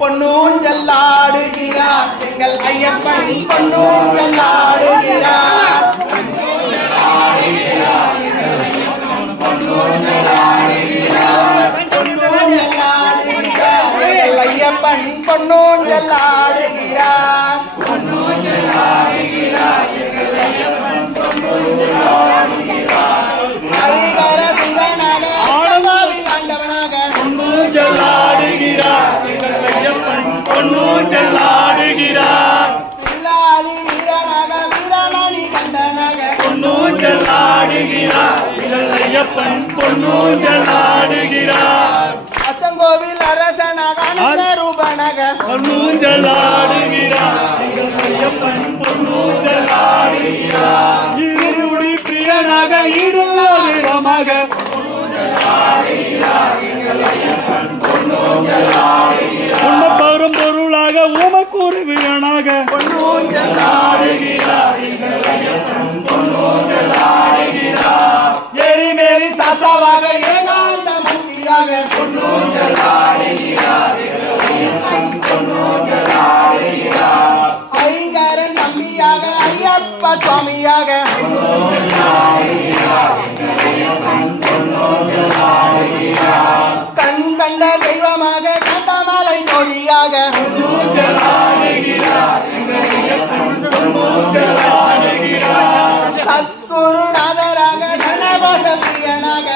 பொன்னூஞ்சல்லாடுகிறார் எங்கள் ஐயப்பன் பொன்னூஞ்சல்லாடுகிறார் எங்கள் ஐயப்பன் பொன்னூஞ்சல்லாடுகிறார் ஹரிகர சுதனாக ஆண்டவாவில் ஆண்டவனாக பொன்னூஞ்சல்லாடுகிறார் எங்கள் ஐயப்பன் பொன்னூஞ்சல்லாடுகிறார் பில்லாதி வீரனாக வீரமணி கண்டனாக பொன்னூஞ்சல்லாடுகிறார் எங்கள் ஐயப்பன் பொன்னூஞ்சல்லாடுகிறார் அச்சங்கோவில் அரசனாக அனந்த ரூபனாக பொன்னூஞ்சல்லாடுகிறார் எங்கள் ஐயப்பன் பொன்னூஞ்சல்லாடுகிறார் இருமுடி பிரியனாக ஈடுள்ள தெய்வமாக பெரும் பொருளாக உமக்கூறு வீரனாக எரிமேலி சாத்தாவாக ஏகாந்த முக்தியாக ஐங்கரன் நம்பியாக ஐயப்ப சுவாமியாக கண் கண்ட தெய்வமாக கந்தமாலை ஜோதியாக சத்குருநாதராக சரணவாச பிரியனாக